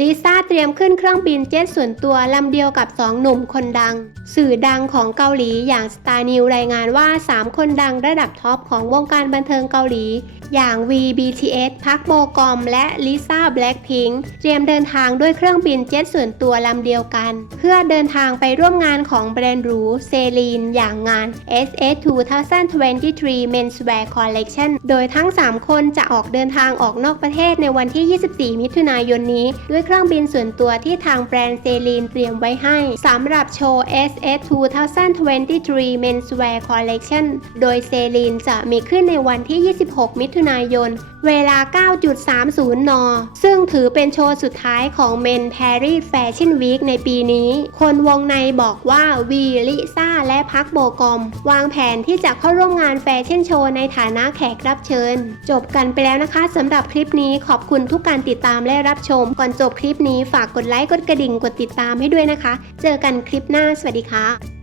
ลิซ่าเตรียมขึ้นเครื่องบินเจ็ตส่วนตัวลำเดียวกับ 2 หนุ่มคนดัง สื่อดังของเกาหลีอย่าง Star News รายงานว่า 3 คนดังระดับท็อปของวงการบันเทิงเกาหลี อย่าง VBTS พักโบกอม และลิซ่าแบล็ k พิงเตรียมเดินทางด้วยเครื่องบินเจ็ตส่วนตัวลำเดียวกัน เพื่อเดินทางไปร่วมงานของแบรนด์หรูเซรีนอย่างงาน SS 2023 Menswear Collection โดยทั้ง 3 คนจะออกเดินทางออกนอกประเทศในวันที่ 24 มิถุนายนนี้ด้วยรื่องบินส่วนตัวที่ทางแบรนด์เซรีนเตรียมไว้ให้สำหรับโชว์ SS 2023 Menswear Collection โดยเซรีนจะมีขึ้นในวันที่ 26 มิถุนายน เวลา 9.30 น ซึ่งถือเป็นโชว์สุดท้ายของ Men Paris Fashion Week ในปีนี้ คนวงในบอกว่าวีลิซ่าและพักโบกอม วางแผนที่จะเข้าร่วมงานแฟชั่นโชว์ในฐานะแขกรับเชิญ จบกันไปแล้วนะคะสำหรับคลิปนี้ขอบคุณทุกการติดตามและรับชม ก่อนจบคลิปนี้ฝากกดไลค์กดกระดิ่งกดติดตามให้ด้วยนะคะ เจอกันคลิปหน้าสวัสดีค่ะ